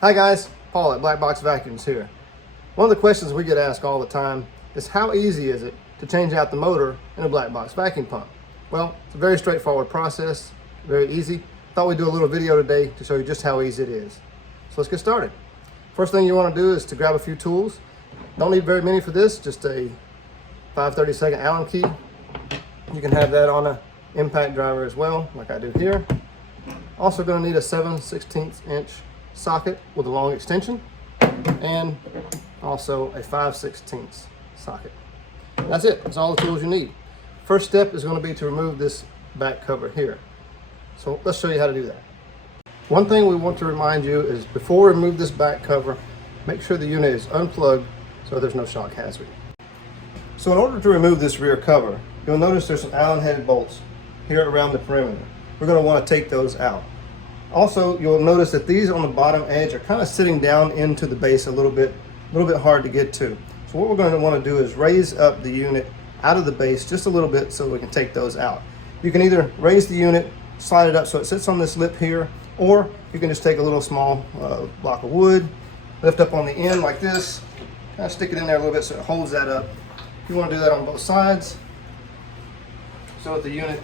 Hi guys, Paul at Black Box Vacuums here. One of the questions we get asked all the time is how easy is it to change out the motor in a black box vacuum pump? Well, it's a very straightforward process, very easy. Thought we'd do a little video today to show you just how easy it is. So let's get started. First thing you want to do is to grab a few tools. Don't need very many for this, just a 5/32 Allen key. You can have that on an impact driver as well, like I do here. Also going to need a 7/16 inch socket with a long extension and also a 5/16 socket. That's it. That's all the tools you need. First step is going to be to remove this back cover here. So let's show you how to do that. One thing we want to remind you is before we remove this back cover, make sure the unit is unplugged so there's no shock hazard. So in order to remove this rear cover, you'll notice there's some Allen headed bolts here around the perimeter. We're going to want to take those out. Also, you'll notice that these on the bottom edge are kind of sitting down into the base a little bit hard to get to. So what we're going to want to do is raise up the unit out of the base just a little bit so we can take those out. You can either raise the unit, slide it up so it sits on this lip here, or you can just take a little small block of wood, lift up on the end like this, kind of stick it in there a little bit so it holds that up. You want to do that on both sides so that the unit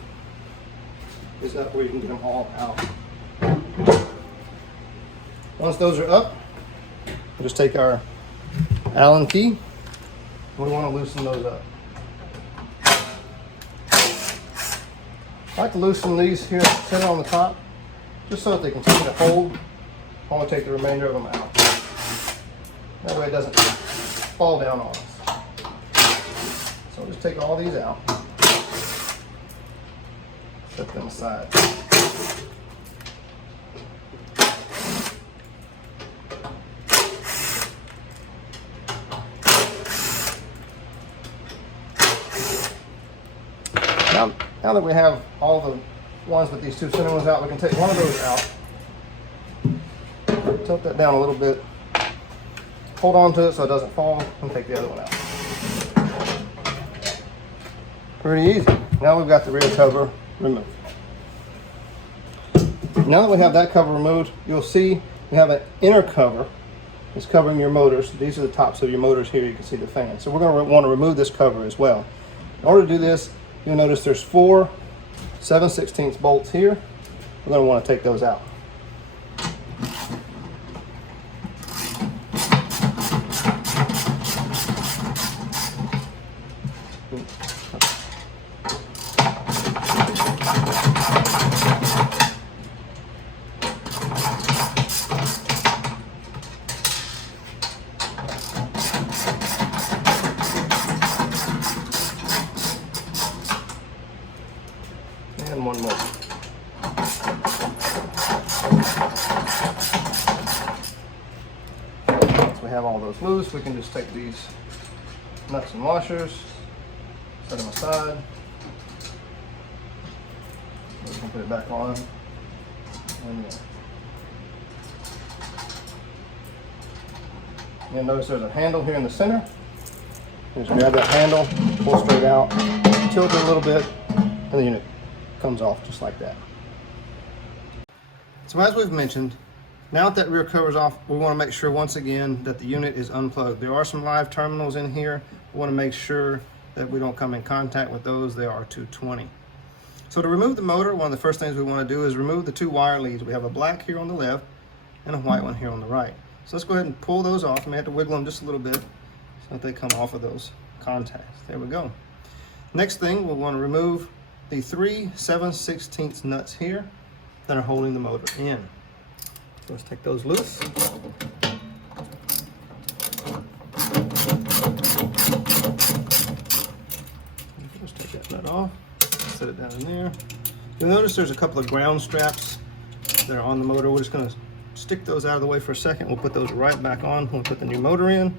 is up where you can get them all out. Once those are up, we'll just take our Allen key and we want to loosen those up. I like to loosen these here center on the top just so that they continue to hold while we take the remainder of them out. That way it doesn't fall down on us. So we'll just take all these out, set them aside. Now that we have all the ones with these two center ones out, we can take one of those out, tilt that down a little bit, hold on to it so it doesn't fall, and take the other one out. Pretty easy. Now we've got the rear cover removed. Now that we have that cover removed, you'll see we have an inner cover that's covering your motors. These are the tops of your motors here. You can see the fan. So we're going to want to remove this cover as well. In order to do this, you'll notice there's 4 7/16 bolts here. We're going to want to take those out. And one more. Once we have all those loose, we can just take these nuts and washers, set them aside. We can put it back on. And you'll notice there's a handle here in the center. Just grab that handle, pull straight out, tilt it a little bit, and the unit comes off just like that. So as we've mentioned, now that rear cover is off, we want to make sure once again that the unit is unplugged. There are some live terminals in here. We want to make sure that we don't come in contact with those. They are 220. So to remove the motor, one of the first things we want to do is remove the 2 wire leads. We have a black here on the left and a white one here on the right. So let's go ahead and pull those off. I may have to wiggle them just a little bit so that they come off of those contacts. There we go. Next thing, we'll want to remove the 3 7/16 nuts here that are holding the motor in. So let's take those loose. Just take that nut off, set it down in there. You'll notice there's a couple of ground straps that are on the motor. We're just going to stick those out of the way for a second. We'll put those right back on when we put the new motor in.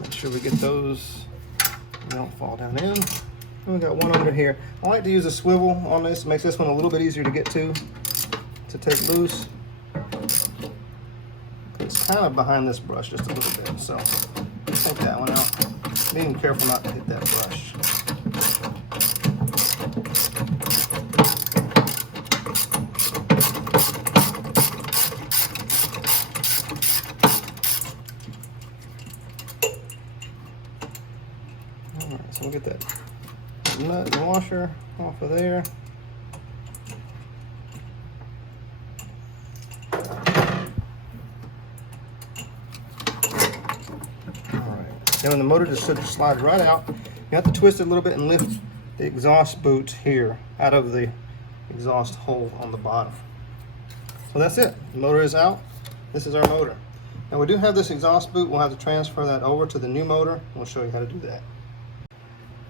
Make sure we get those, they don't fall down in. And we got one under here. I like to use a swivel on this. It makes this one a little bit easier to get to take loose. It's kind of behind this brush just a little bit, so take that one out. Being careful not to hit that brush. All right, so we'll get that nut and washer off of there. And when the motor just sort of slides right out, you have to twist it a little bit and lift the exhaust boot here out of the exhaust hole on the bottom. So that's it. The motor is out. This is our motor. Now we do have this exhaust boot. We'll have to transfer that over to the new motor, and we'll show you how to do that.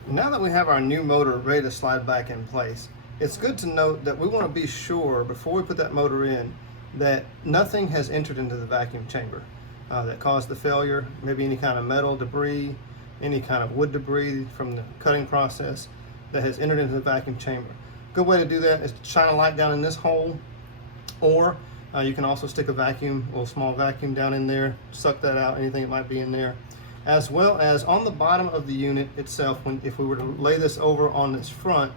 Now that we have our new motor ready to slide back in place, it's good to note that we want to be sure before we put that motor in that nothing has entered into the vacuum chamber that caused the failure. Maybe any kind of metal debris, any kind of wood debris from the cutting process that has entered into the vacuum chamber. Good way to do that is to shine a light down in this hole, or you can also stick a vacuum, a little small vacuum down in there, suck that out, anything that might be in there. As well as on the bottom of the unit itself, if we were to lay this over on this front,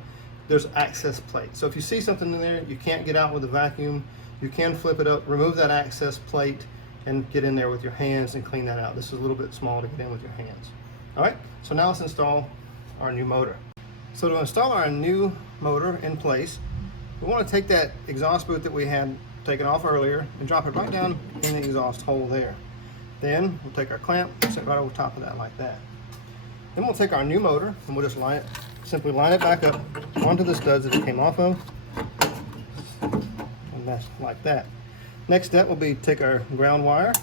there's access plate. So if you see something in there you can't get out with a vacuum, you can flip it up, remove that access plate, and get in there with your hands and clean that out. This is a little bit small to get in with your hands. All right, so now let's install our new motor. So to install our new motor in place, we want to take that exhaust boot that we had taken off earlier and drop it right down in the exhaust hole there. Then we'll take our clamp, set right over top of that like that. Then we'll take our new motor and we'll just simply line it back up onto the studs that it came off of, and that's like that. Next step will be take our ground wire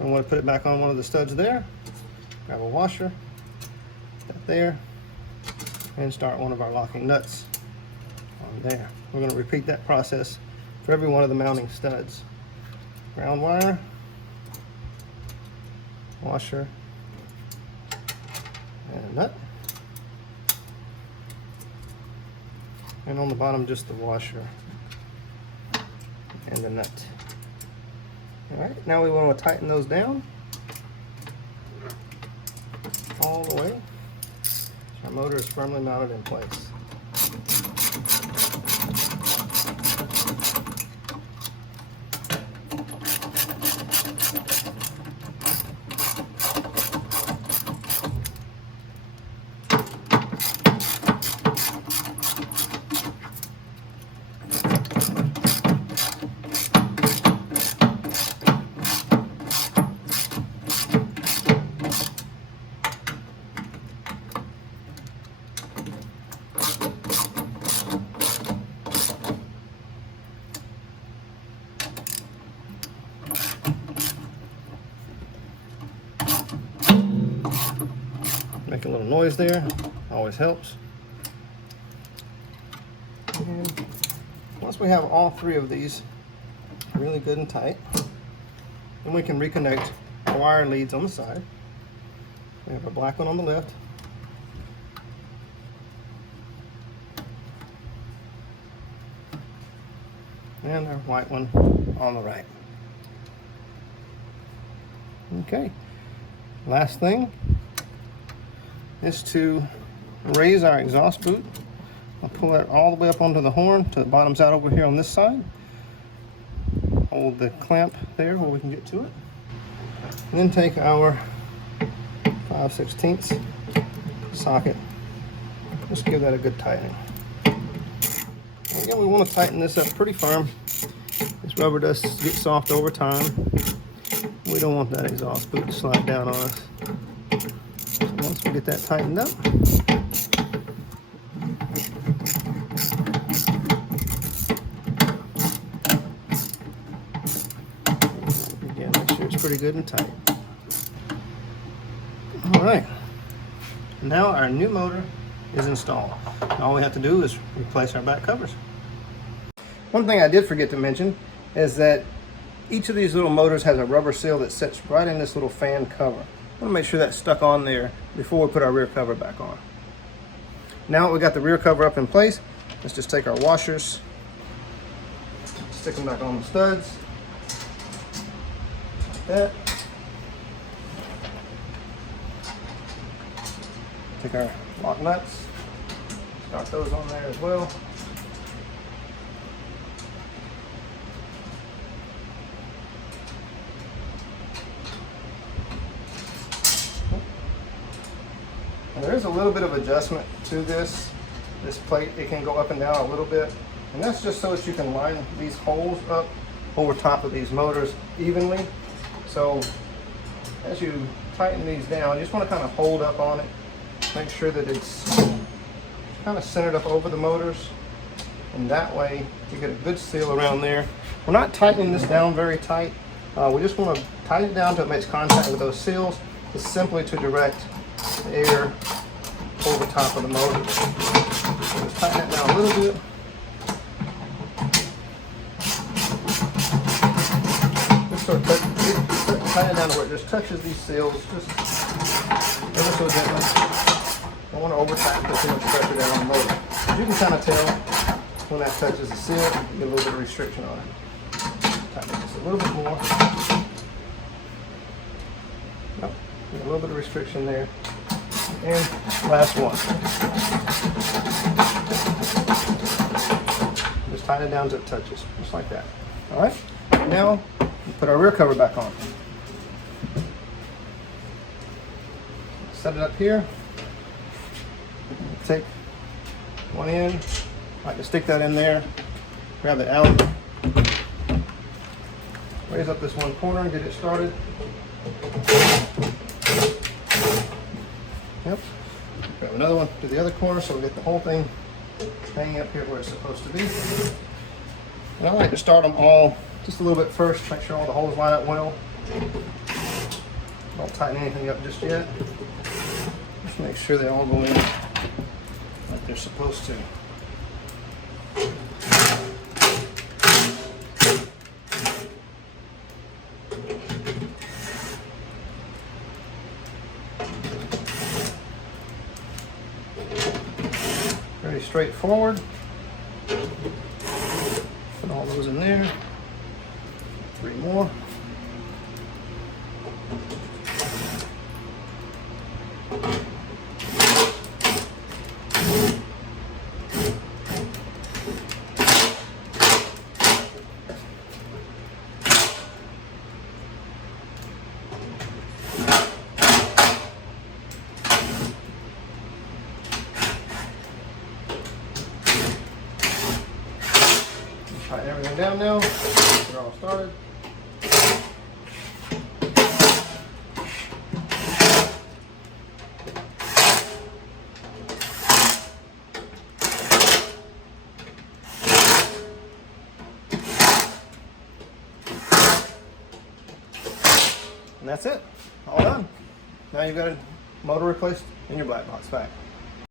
and want to put it back on one of the studs there. Grab a washer, that there, and start one of our locking nuts on there. We're going to repeat that process for every one of the mounting studs. Ground wire, washer, and a nut. And on the bottom, just the washer and the nut. All right, now we want to tighten those down all the way so our motor is firmly mounted in place. Make a little noise there, always helps. And once we have all three of these really good and tight, then we can reconnect our wire leads on the side. We have a black one on the left, and our white one on the right. Okay, last thing is to raise our exhaust boot. I'll pull that all the way up onto the horn to the bottoms out over here on this side. Hold the clamp there where we can get to it. And then take our 5/16 socket. Just give that a good tightening. And again, we want to tighten this up pretty firm. This rubber does get soft over time. We don't want that exhaust boot to slide down on us. So once we get that tightened up, again, make sure it's pretty good and tight. All right, now our new motor is installed. All we have to do is replace our back covers. One thing I did forget to mention is that each of these little motors has a rubber seal that sits right in this little fan cover. I want to make sure that's stuck on there before we put our rear cover back on. Now that we got the rear cover up in place, let's just take our washers, stick them back on the studs, like that. Take our lock nuts, start those on there as well. And there is a little bit of adjustment to this plate. It can go up and down a little bit, and that's just so that you can line these holes up over top of these motors evenly. So as you tighten these down, you just want to kind of hold up on it, make sure that it's kind of centered up over the motors, and that way you get a good seal around there. We're not tightening this down very tight. We just want to tighten it down until it makes contact with those seals. It's simply to direct the air over top of the motor. So just tighten it down a little bit. Just sort of tighten it down to where it just touches these seals, just ever so gently. Don't want to over tighten, put too much pressure down on the motor. You can kind of tell when that touches the seal, you get a little bit of restriction on it. Tighten this a little bit more. Yep, get a little bit of restriction there. And last one. Just tighten it down until it touches, just like that. All right, now we put our rear cover back on. Set it up here. Take one end, I like to stick that in there, grab the Allen, raise up this one corner and get it started. Yep. Grab another one to the other corner so we get the whole thing hanging up here where it's supposed to be. And I like to start them all just a little bit first, make sure all the holes line up well. Don't tighten anything up just yet. Just make sure they all go in like they're supposed to. Very straightforward. Put all those in there. 3 more. Tighten everything down now. Get it all started. And that's it. All done. Now you've got a motor replaced in your black box vac.